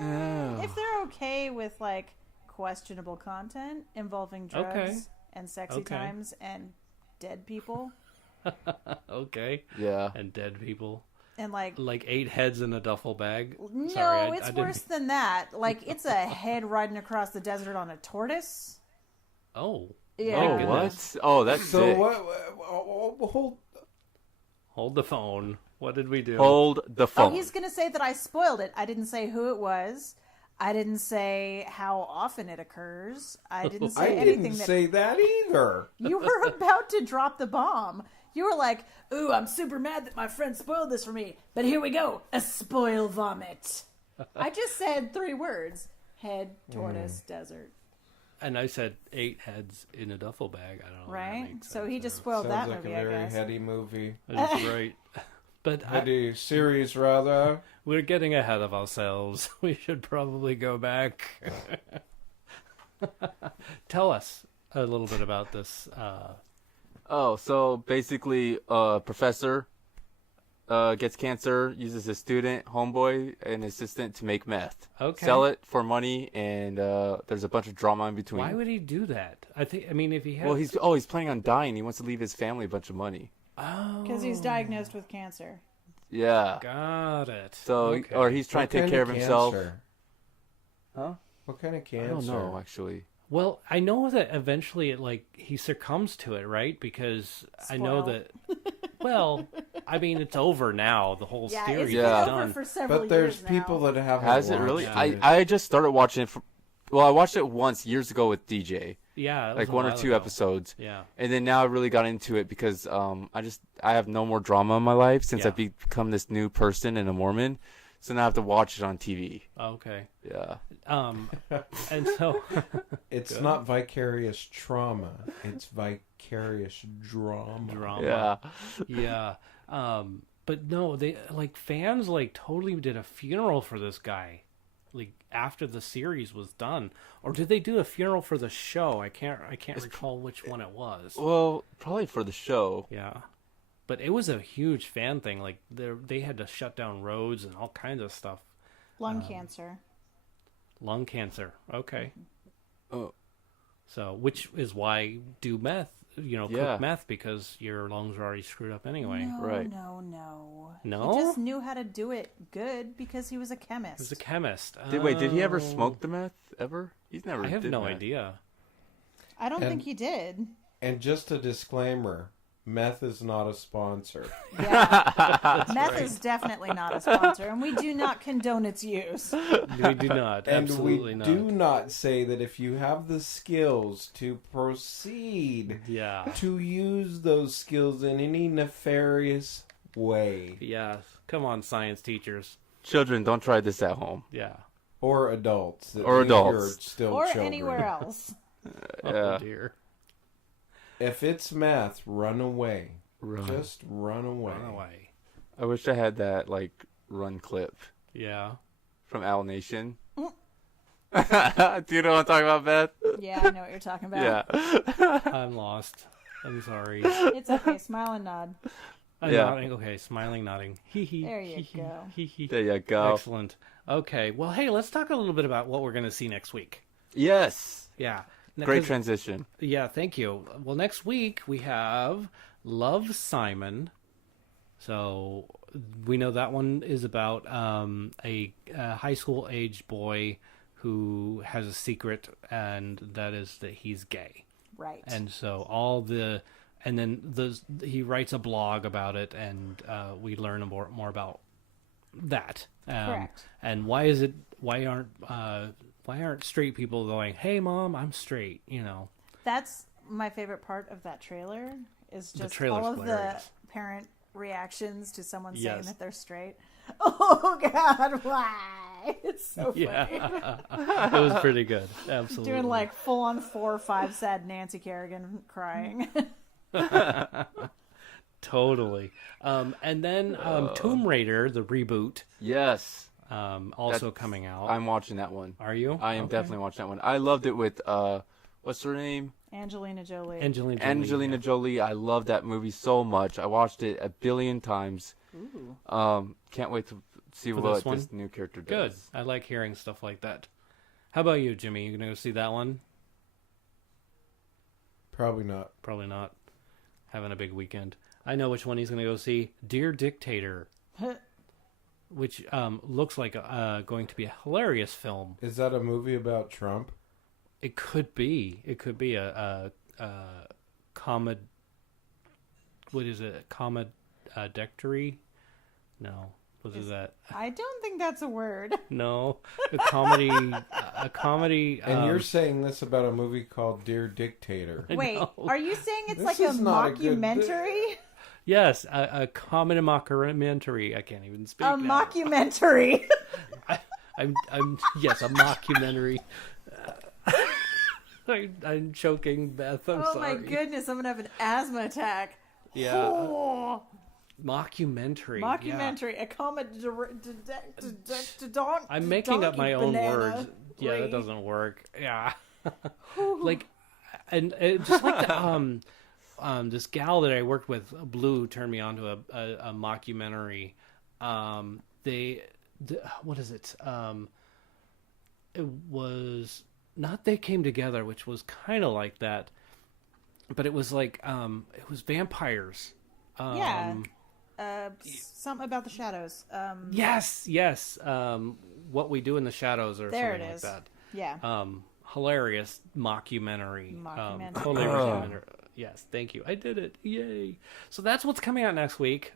If they're okay with like questionable content involving drugs Okay. and sexy Okay. times and dead people Okay. Yeah. And dead people. and like Like 8 heads in a duffel bag. no, Sorry, I it's didn't- worse than that. Like it's a head riding across the desert on a tortoise. Oh. Yeah. Oh, goodness. what? Oh, that's So sick. hold. Hold the phone. What did we do? Hold the Oh, phone. he's gonna say that I spoiled it. I didn't say who it was. I didn't say how often it occurs. I didn't say I anything didn't that say that either. you were about to drop the bomb. You were like, "Ooh, I'm super mad that my friend spoiled this for me." But here we go, a spoil vomit. I just said 3 words: head, tortoise, desert. And I said 8 heads in a duffel bag. I don't know. Right? So he just spoiled Sounds that like movie, a I very guess. heady movie. That's right. But Heady series, rather. we're getting ahead of ourselves. We should probably go back. Tell us a little bit about this. Oh, so basically, professor gets cancer, uses his student, homeboy, and assistant to make meth. Okay. Sell it for money, and there's a bunch of drama in between. Why would he do that? I mean, if he had... Well, he's planning on dying. He wants to leave his family a bunch of money. Because he's diagnosed with cancer. Yeah. Got it. So, Okay. or he's trying What to take kind care of himself. cancer? Huh? What kind of I cancer? don't know, actually. Well, I know that eventually he succumbs to it, right? Because I know Spoil. that... Well, I mean, it's over now. The whole Yeah, series it's is been Yeah. over done. for several But there's years now. people that haven't Has it watched really? it. I just started watching it. I watched it once years ago with DJ, Yeah, that was like a 1 or while 2 ago. episodes. Yeah. And then now I really got into it because I have no more drama in my life since Yeah. I've become this new person and a Mormon. So now I have to watch it on TV. Okay. Yeah. And so It's not vicarious trauma. It's vicarious drama. drama. Yeah. Yeah. But no, they like fans like totally did a funeral for this guy, like after the series was done, or did they do a funeral for the show? I can't recall which one it was. Well, probably for the show. Yeah, but it was a huge fan thing. Like they had to shut down roads and all kinds of stuff. Lung cancer. Lung cancer. Okay. Oh. So, which is why do meth, Yeah. cook meth because your lungs are already screwed up anyway. No, Right. no. No? He just knew how to do it good because he was a chemist. He was a chemist. Did he ever Oh. smoke the meth ever? He's never. I have did no meth. idea. I don't And- think he did. And just a disclaimer, meth is not a sponsor. Yeah. Meth is definitely not a sponsor, and we do not condone its use. We do not. And Absolutely we not. do not say that if you have the skills to proceed Yeah. to use those skills in any nefarious way, Yeah. Come on, science teachers. Children, don't try this at home. Yeah. or adults, that Or think adults. you're still Or children. anywhere else. Oh Yeah. dear. If it's meth, run away. Run. Just run away. Run away. I wish I had that run clip Yeah. from Owl Nation. Do you know what I'm talking about, Beth? Yeah, I know what you're talking about. Yeah. I'm lost. I'm sorry. It's okay. Smile and nod. I'm Yeah. nodding. Okay, smiling, nodding. Hee hee. There you hee hee, go. Hee hee. There you go. Excellent. Okay. Well, hey, let's talk a little bit about what we're going to see next week. Yes. Yeah. Great 'Cause- transition. Yeah, thank you. Well, next week we have Love, Simon. So we know that one is about a high school age boy who has a secret, and that is that he's gay. Right. And so he writes a blog about it, and we learn more about that. Correct. And why aren't straight people going, "Hey, mom, I'm straight," That's my favorite part of that trailer is The just trailer's all of hilarious. the parent reactions to someone saying Yes. that they're straight. Oh God, why? It's so funny. Yeah, it was pretty good. Absolutely. Doing full on 4 or 5 sad Nancy Kerrigan crying. Totally. And then Tomb Raider, the reboot, Yes. also coming out. I'm watching that one. Are you? I am Okay. definitely watching that one. I loved it with what's her name? Angelina Jolie. Angelina Jolie. Angelina Jolie. I love that movie so much. I watched it a billion times. Ooh. Can't wait to see For what this one? this new character does. Good. I like hearing stuff like that. How about you, Jimmy? You gonna go see that one? Probably not. Probably not. Having a big weekend. I know which one he's gonna go see. Dear Dictator, which looks like going to be a hilarious film. Is that a movie about Trump? It could be. It could be a comedy. What is it? Comedectory? No. What is that? I don't think that's a word. No. A comedy. A comedy. And you're saying this about a movie called Dear Dictator. Wait, know. are you saying it's This like a is not a good- mockumentary? Yes, a comedy mockumentary. I can't even speak. A now. mockumentary. I'm yes, a mockumentary. I'm choking, Beth. I'm Oh sorry. my goodness, I'm gonna have an asthma attack. Yeah, Oh, mockumentary. Yeah. mockumentary, a comedy. I'm making up my own words. Yeah, that doesn't work. Yeah, like, and just like the, this gal that I worked with, Blue, turned me on to a mockumentary. What is it? It was not They Came Together, which was kind of like that, but it was like it was vampires. Yeah. Something about the shadows. Yes. What We Do in the Shadows, or There something it like is. that. Yeah. Hilarious mockumentary. Mockumentary. Totally Oh. mockumentary. Yes, thank you. I did it. Yay. So that's what's coming out next week.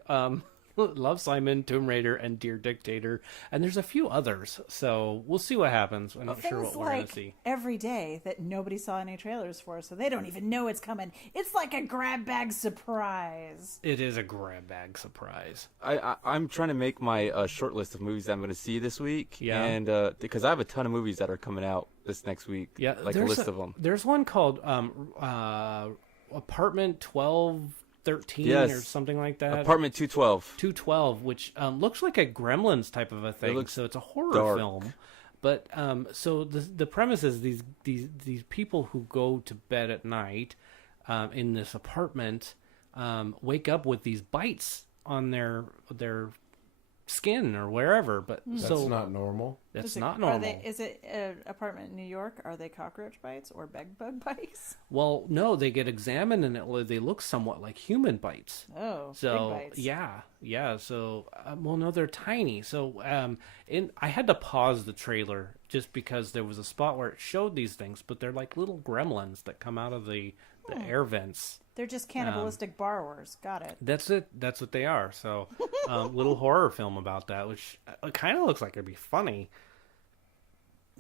Love, Simon, Tomb Raider, and Dear Dictator, and there's a few others. So we'll see what happens. I'm not sure Things what we're gonna like see. Every Day that nobody saw any trailers for, so they don't even know it's coming. It's like a grab bag surprise. It is a grab bag surprise. I'm trying to make my short list of movies that I'm going to see this week. Yeah. And because I have a ton of movies that are coming out this next week. Yeah, like a list of them. There's one called Apartment 1213 Yes. or something like that. Apartment 212. 212, which looks like a Gremlins type of a thing. looks So it's a horror dark. film. But so the premise is these people who go to bed at night in this apartment wake up with these bites on their skin or wherever. But That's so not normal. that's Is it- not normal. Is it an apartment in New York? Are they cockroach bites or bed bug bites? Well, no, they get examined and they look somewhat like human bites. Oh, So big bites. yeah. So well, no, they're tiny. So I had to pause the trailer just because there was a spot where it showed these things, but they're like little gremlins that come out of the air vents. They're just cannibalistic borrowers. Got it. That's it. That's what they are. So little horror film about that, which kind of looks like it'd be funny.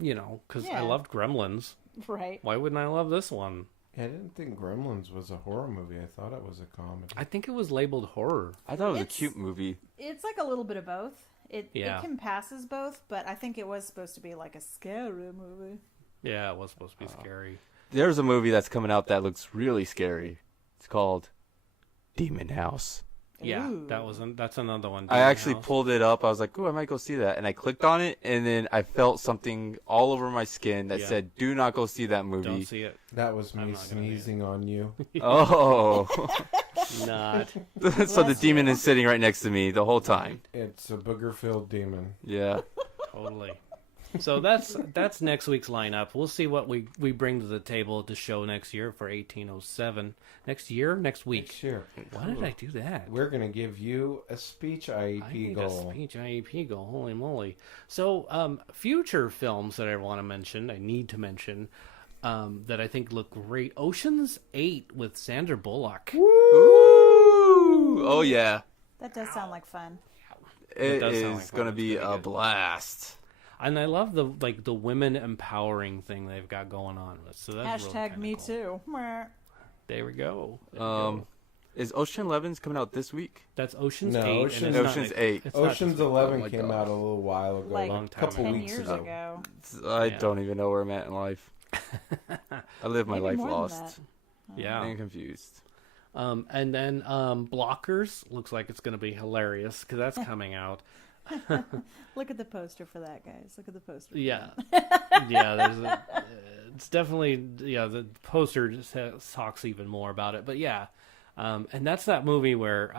You know, because I Yeah. loved Gremlins. Right. Why wouldn't I love this one? I didn't think Gremlins was a horror movie. I thought it was a comedy. I think it was labeled horror. I thought it was It's- a cute movie. It's like a little bit of both. It Yeah. can pass as both, but I think it was supposed to be like a scary movie. Yeah, it was supposed to be scary. There's a movie that's coming out that looks really scary. It's called Demon House. Yeah, Ooh. that's another one. I Demon actually House. pulled it up. I was like, "Ooh, I might go see that." And I clicked on it, and then I felt something all over my skin that Yeah. said, "Do not go see that movie." Don't see it. That was I'm me not gonna do it. sneezing on you. Oh, Not. so the Bless demon you. is sitting right next to me the whole time. It's a booger-filled demon. Yeah. Totally. So that's next week's lineup. We'll see what we bring to the table to show next year for 1807. Next year? Next week. Next year. Why did I do that? We're going to give you a speech I IEP need goal. a speech IEP goal. Holy moly. So future films that I want to mention, I need to mention, that I think look great. Ocean's 8 with Sandra Bullock. Ooh. Oh yeah. That does sound like fun. It does sound is like going to fun. be It's gonna a be good. blast. And I love the women empowering thing they've got going on. So that's really Hashtag kinda me cool. too. Meh. There we go. There we go. Is Ocean 11's coming out this week? That's Ocean's No, 8. Ocean's- and it's not- Ocean's 8. it's not Ocean's this week. 11 Oh my came God. out a little while ago, Like Long a time couple ago. 10 weeks years ago. ago. I Yeah. don't even know where I'm at in life. I live my Maybe life more than lost Yeah. and confused. And then Blockers looks like it's going to be hilarious because that's coming out. Look at the poster for that, guys. Look at the poster. for Yeah, that. yeah. It's definitely the poster just talks even more about it. But yeah, and that's that movie where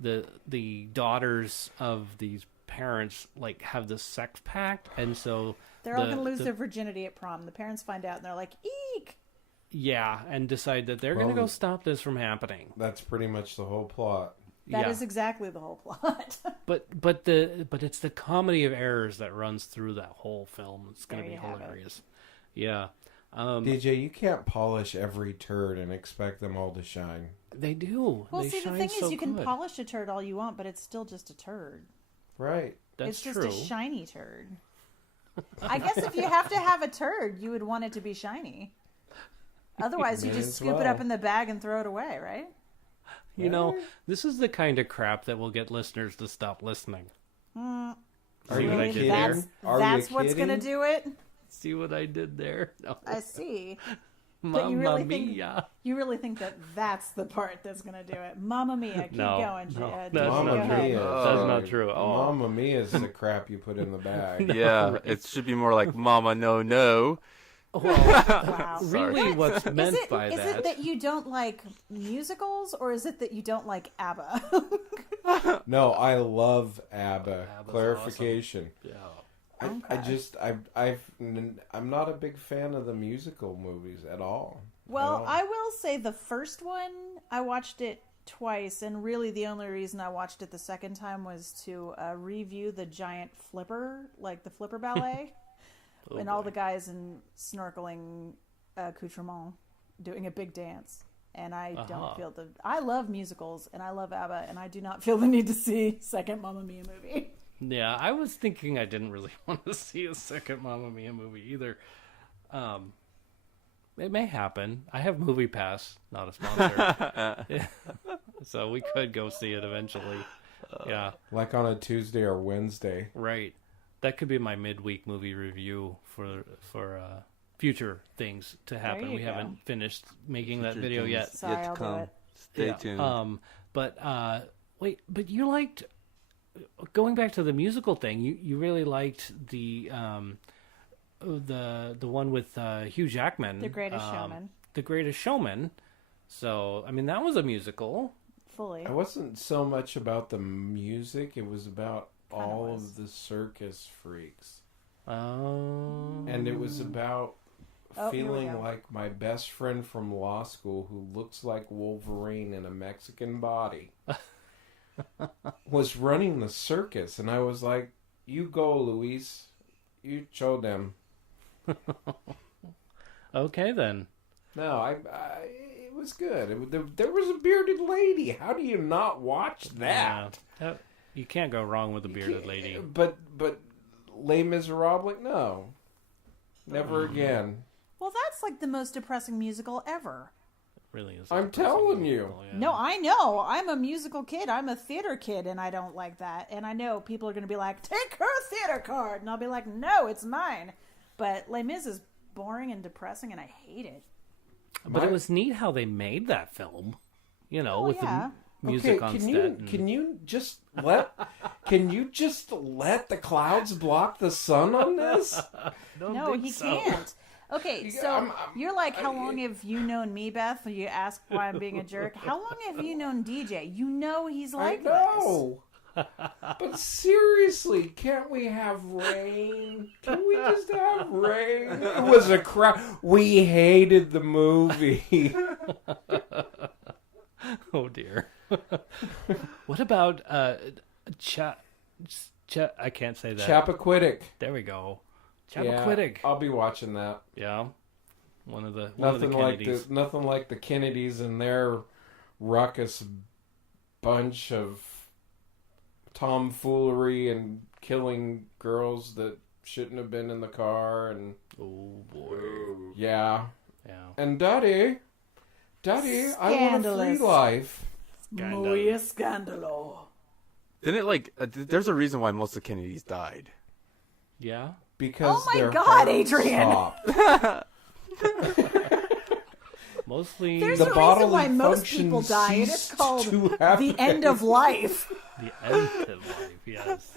the daughters of these parents like have this sex pact, and so They're all going to lose their virginity at prom. The parents find out and they're like, eek! yeah, and decide that they're going to Well, go stop this from happening. That's pretty much the whole plot. That yeah. is exactly the whole plot. But it's the comedy of errors that runs through that whole film. It's going to There be you have it. hilarious. Yeah. DJ, you can't polish every turd and expect them all to shine. They do. Well, They see, the shine thing so is, you can good. polish a turd all you want, but it's still just a turd. Right. That's it's just true. a shiny turd. I guess if you have to have a turd, you would want it to be shiny. Otherwise, you May just as scoop it well. up in the bag and throw it away, right? You know, this is the kind of crap that will get listeners to stop listening. Are See you what I Really? did kidding? there? Are That's you what's going to kidding? do it? See what I did there? No. I see. Mamma you really think- mia. You really think that that's the part that's going to do it? Mamma mia, keep No, going, no, Jed. that's Go Mamma ahead. Mia. That's not true. Oh. Mamma Mia is the crap you put in the bag. Yeah, it should be more like Mama No No. Wow. Really, what's meant by is that? it that you don't like musicals, or is it that you don't like ABBA? No, I love ABBA. ABBA's Clarification. Yeah. I'm not a big fan of the musical movies at all. Well, I will say the first one, I watched it twice, and really the only reason I watched it the second time was to review the giant flipper, like the flipper ballet, and all the guys in snorkeling accoutrement doing a big dance. and I Uh-huh. don't feel the. I love musicals and I love ABBA, and I do not feel the need to see second Mamma Mia movie. Yeah, I was thinking I didn't really want to see a second Mamma Mia movie either. It may happen. I have Movie Pass, not a sponsor, so we could go see it eventually. Yeah, Like on a Tuesday or Wednesday. right. That could be my midweek movie review for future things to happen. you We go. haven't finished making that Future video things yet. Sorry, to I'll do come. it. Stay Yeah, tuned. But wait, but you liked going back to the musical thing. You really liked the one with Hugh Jackman, The Greatest Showman. The Greatest Showman. So I mean that was a musical. Fully. It wasn't so much about the music, it was about Kinda all was. of the circus freaks. Oh, And it was about Oh, here we feeling go. like my best friend from law school who looks like Wolverine in a Mexican body was running the circus. And I was like, you go, Luis. You show them. okay then. No, it was good. There was a bearded lady. How do you not watch that? Yeah. You can't go wrong with a bearded lady. But Les Miserables, no. Never again. Well, that's like the most depressing musical ever. Really is. I'm telling you. No, I know. I'm a musical kid. I'm a theater kid, and I don't like that. And I know people are going to be like, take her theater card. And I'll be like, no, it's mine. But Les Mis is boring and depressing, and I hate it. But it was neat how they made that film. You know, with yeah. the music Okay, on can set. you just let the clouds block the sun on this? No, he can't. Okay, so you're like, how long have you known me, Beth? You ask why I'm being a jerk. How long have you known DJ? You know he's like I know. But seriously, can't we have rain? Can we just have rain? It was a crap. We hated the movie. Oh dear. What about I can't say that. Chappaquiddick. There we go. Yeah, Chappaquiddick. I'll be watching that. Yeah. One of the Nothing Kennedys. like the Kennedys and their ruckus bunch of tomfoolery and killing girls that shouldn't have been in the car and Oh boy. yeah. Yeah. And Daddy, I want a free Scandalous. life. Muy escándalo. Didn't there's a reason why most of the Kennedys died. Yeah. Because Oh my their God, heart Adrian. stopped. Mostly There's The a reason bodily why most people functions die, and it's ceased called to the end of life. the end of life, yes.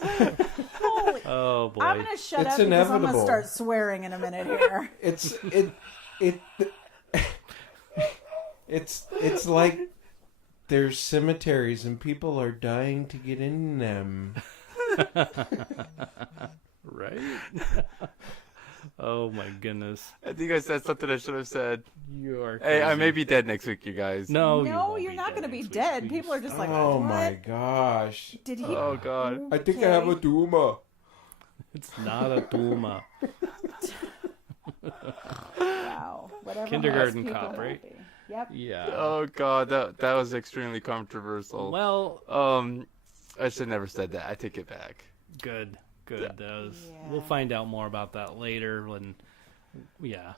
Holy, Oh boy. I'm gonna shut It's up because I'm gonna inevitable. start swearing in a minute here. It's like there's cemeteries and people are dying to get in them. Right? Oh my goodness. I think I said something I should have said. You are Hey, I crazy. may be dead next week, you guys. No, No, won't you're be not dead gonna be next week. dead. We People are just like, Oh what? my gosh. Did he? Oh god. I think I have a Okay. tumor. It's not a tumor. Wow. Whatever. Kindergarten makes people cop, right? happy. Yep. Yeah. Oh god, that was extremely controversial. Well, I should never said that. I take it back. good. That was, Yeah. We'll find out more about that later when yeah.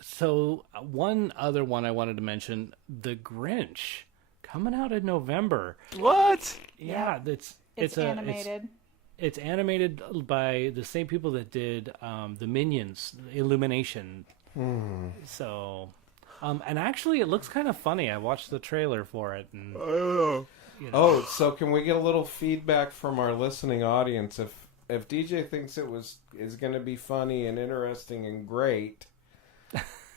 So one other one I wanted to mention, The Grinch, coming out in November. What? Yeah, It's animated. It's animated by the same people that did the Minions, Illumination. So, and actually, it looks kind of funny. I watched the trailer for it, and Oh, so can we get a little feedback from our listening audience? If DJ thinks is going to be funny and interesting and great,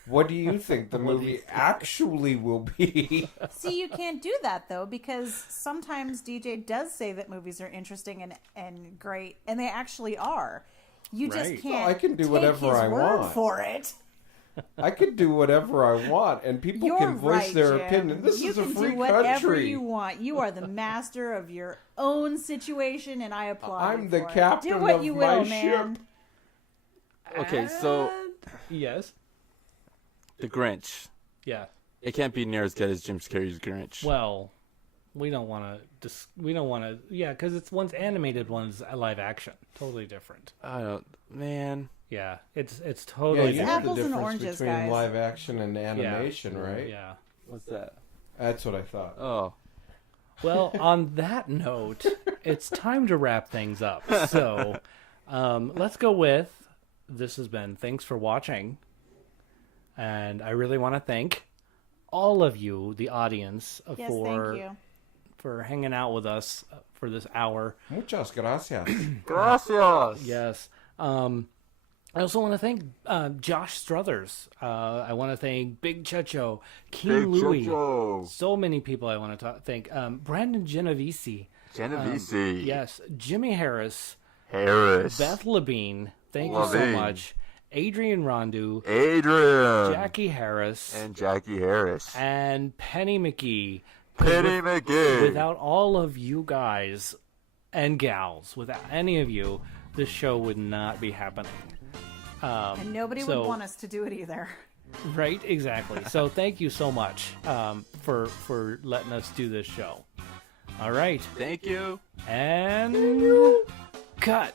what do you think the movie actually will be? See, you can't do that though, because sometimes DJ does say that movies are interesting and great, and they actually are. You Right. just can't. Well, I can do take whatever his I word want. for it. I could do whatever I want, and people You're can voice right, their Jim. opinion. This you is a can free do whatever country. you want. You are the master of your own situation, and I applaud you I'm the for it. captain Do what of you my will, ship. man. Okay, so yes, The Grinch. yeah, It can't be near as good as Jim Carrey's Grinch. Well, we don't want to. Yeah, because one's animated, one's live action. Totally different. I don't, man. Yeah, it's Yeah, totally you It's know different. the apples and difference oranges, between guys. live action and animation, right? Yeah. What's that? That's what I thought. Oh. Well, on that note, it's time to wrap things up. So, let's go with, this has been Thanks for Watching. And I really want to thank all of you, the audience, Yes, thank you. for hanging out with us for this hour. Muchas gracias. Gracias. Yes. I also want to thank Josh Struthers. I want to thank Big Checho, King Louie. So many people I want to thank. Brandon Genovese. Genovese. Yes. Jimmy Harris. Harris. Beth Labine. Thank you so Labine. much. Adrian Rondu. Adrian. Jackie Harris. And Jackie Harris. And Penny McGee. Penny McGee. Without all of you guys and gals, without any of you, this show would not be happening. And nobody so- would want us to do it either. Right, exactly. So thank you so much for letting us do this show. All right, Thank you. and cut.